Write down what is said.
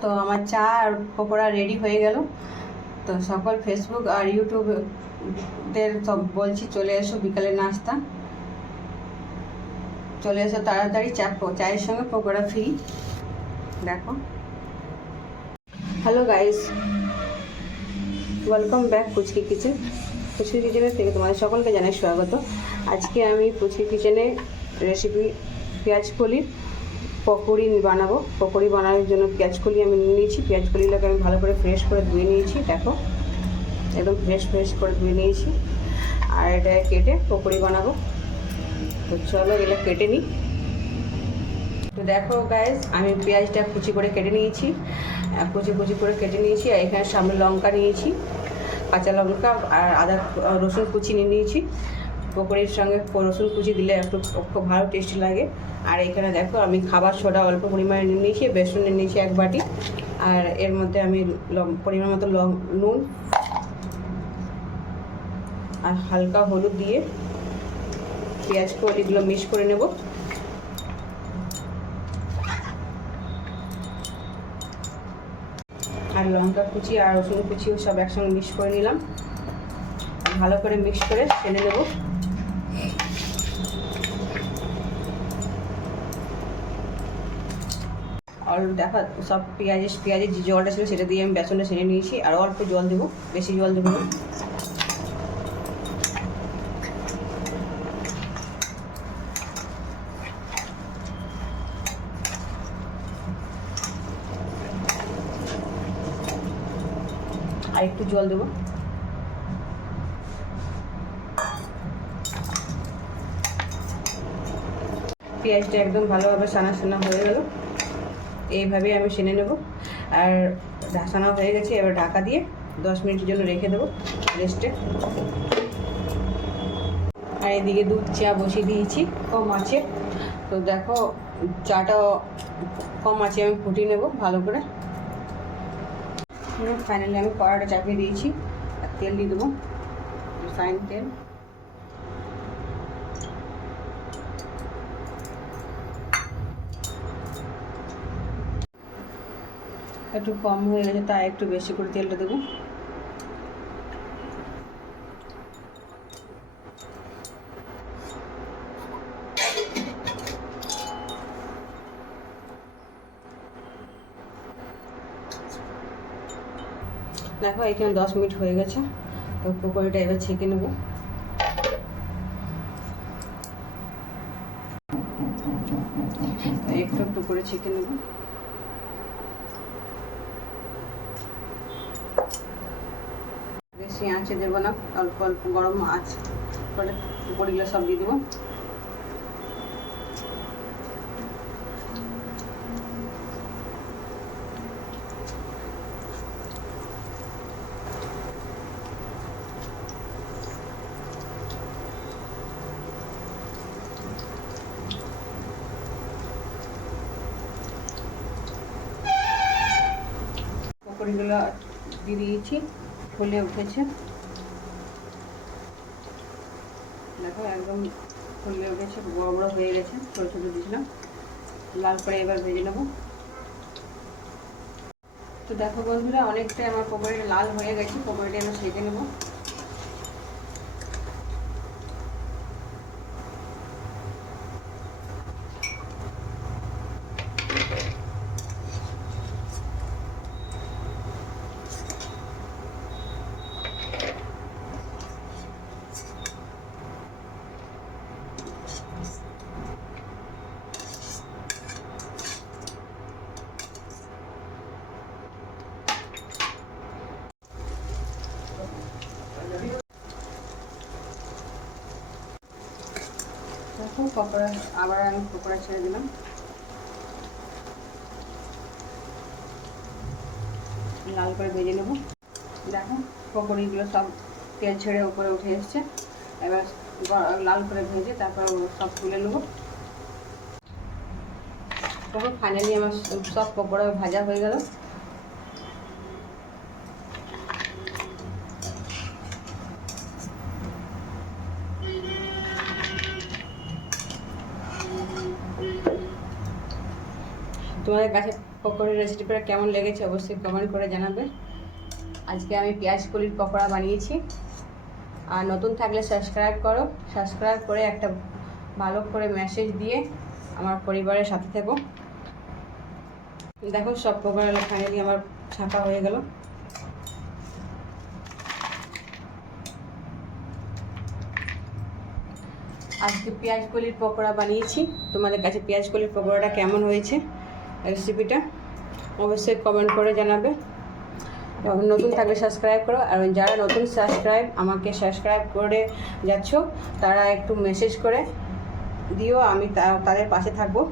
তো আমার চা আর পকোড়া রেডি হয়ে গেল। তো সকল ফেসবুক আর ইউটিউবদের সব বলছি, চলে এসো বিকালে নাস্তা। চলে এসো তাড়াতাড়ি চা, চায়ের সঙ্গে পকোড়া ফ্রি দেখো। Hello guys welcome back Puchki kitchen Puchki কিচেনের থেকে তোমাদের সকলকে জানাই স্বাগত। আজকে আমি পুচকি কিচেনে রেসিপি পেঁয়াজ কলির পকোড়ি বানাবো। পকোড়ি বানানোর জন্য পেঁয়াজ কলি আমি নিয়ে নিয়েছি। পেঁয়াজ কলিটাকে আমি ভালো করে ফ্রেশ করে ধুয়ে নিয়েছি, দেখো। একদম ফ্রেশ ফ্রেশ করে ধুয়ে নিয়েছি। আর এটা কেটে পকোড়ি বানাবো। তো চলো এগুলো কেটে নিই। তো দেখো গাইজ আমি পেঁয়াজটা কুচি করে কেটে নিয়েছি। কুচি কুচি করে কেটে নিয়েছি। আর এখানে সামনে লঙ্কা নিয়েছি, কাঁচা লঙ্কা আর আদা, রসুন কুচি নিয়ে নিয়েছি। পকোড়ির সঙ্গে রসুন কুচি দিলে একটু খুব ভালো টেস্টি লাগে। আর এখানে দেখো, আমি খাবার সোডা অল্প পরিমাণে নিয়ে নিয়েছি, বেসন নিয়ে নিয়েছি এক বাটি। আর এর মধ্যে আমি পরিমাণ মতো লং নুন। আর হালকা হলুদ দিয়ে পেঁয়াজ কলিগুলো মিক্স করে নেব। আর লঙ্কা কুচি আর রসুন কুচিও সব একসঙ্গে মিক্স করে নিলাম। ভালো করে মিক্স করে ছেড়ে নেব। অল্প দেখা, সব পেঁয়াজের পেঁয়াজের যে জলটা ছিল সেটা দিয়ে আমি বেসনটা ছেড়ে নিয়েছি। আর অল্প জল দেবো, বেশি জল দেবো না। আর একটু জল দেবো। পেঁয়াজটা একদম ভালোভাবে সানা সানা হয়ে গেল। এইভাবেই আমি সেনে নেব। আর ঢাসানো হয়ে গেছে, এবার ঢাকা দিয়ে দশ মিনিটের জন্য রেখে দেবো রেস্টে আর এদিকে দুধ চা বসিয়ে দিয়েছি, কম আছে। তো দেখো, চাটা কম আছে, আমি ফুটিয়ে নেব ভালো করে। ফাইনালি আমি কড়াটা চাপিয়ে দিয়েছি, আর তেল দিয়ে দেবো। রিফাইন তেল। একটু কম হয়ে গেছে, তাই একটু বেশি করে তেলটা দেবো। দেখো, এখানে দশ মিনিট হয়ে গেছে। তো পকোড়িটা এবার ছেঁকে নেব। একটু একটু করে ছেঁকে নেব। বেশি আঁচে দেবো না, অল্প অল্প গরম আঁচ করে পকোড়িগুলো সব দিয়ে দেবো। পকোড়িগুলো দিয়ে দিয়েছি। ফুলে উঠেছে। দেখো, একদম ফুলে উঠেছে, বড় বড় হয়ে গেছে, ছোটো ছোটো দিয়েছিলাম। লাল করে এবার ভেজে নেব। তো দেখো বন্ধুরা, অনেকটাই আমার পকোড়িটা লাল হয়ে গেছে, পকোড়িটা আমি সেজে নেব। দেখো, পকোড়া আবার আমি পকোড়া ছেড়ে দিলাম। লাল করে ভেজে নেব। দেখো, পকোড়িগুলো সব তেল ছেড়ে উপরে উঠে এসছে। এবার লাল করে ভেজে তারপর সব তুলে নেব। তখন ফাইনালি আমার সব পকোড়া ভাজা হয়ে গেল। তোমাদের কাছে পকোড়ির রেসিপিটা কেমন লেগেছে অবশ্যই কমেন্ট করে জানাবে। আজকে আমি পেঁয়াজ কলির পকোড়া বানিয়েছি। আর নতুন থাকলে সাবস্ক্রাইব করো। সাবস্ক্রাইব করে একটা ভালো করে মেসেজ দিয়ে আমার পরিবারের সাথে থেকো। দেখো সব পকোড়া ফাইনালি আমার ছাঁকা হয়ে গেল। আজকে পেঁয়াজ কলির পকোড়া বানিয়েছি। তোমাদের কাছে পেঁয়াজ কলির পকোড়াটা কেমন হয়েছে? রেসিপিটা অবশ্যই কমেন্ট করে জানাবে। এবং নতুন থাকলে সাবস্ক্রাইব করো। আর যারা নতুন সাবস্ক্রাইব আমাকে সাবস্ক্রাইব করে যাচ্ছ, তারা একটু মেসেজ করে দিও, আমি তাদের পাশে থাকব।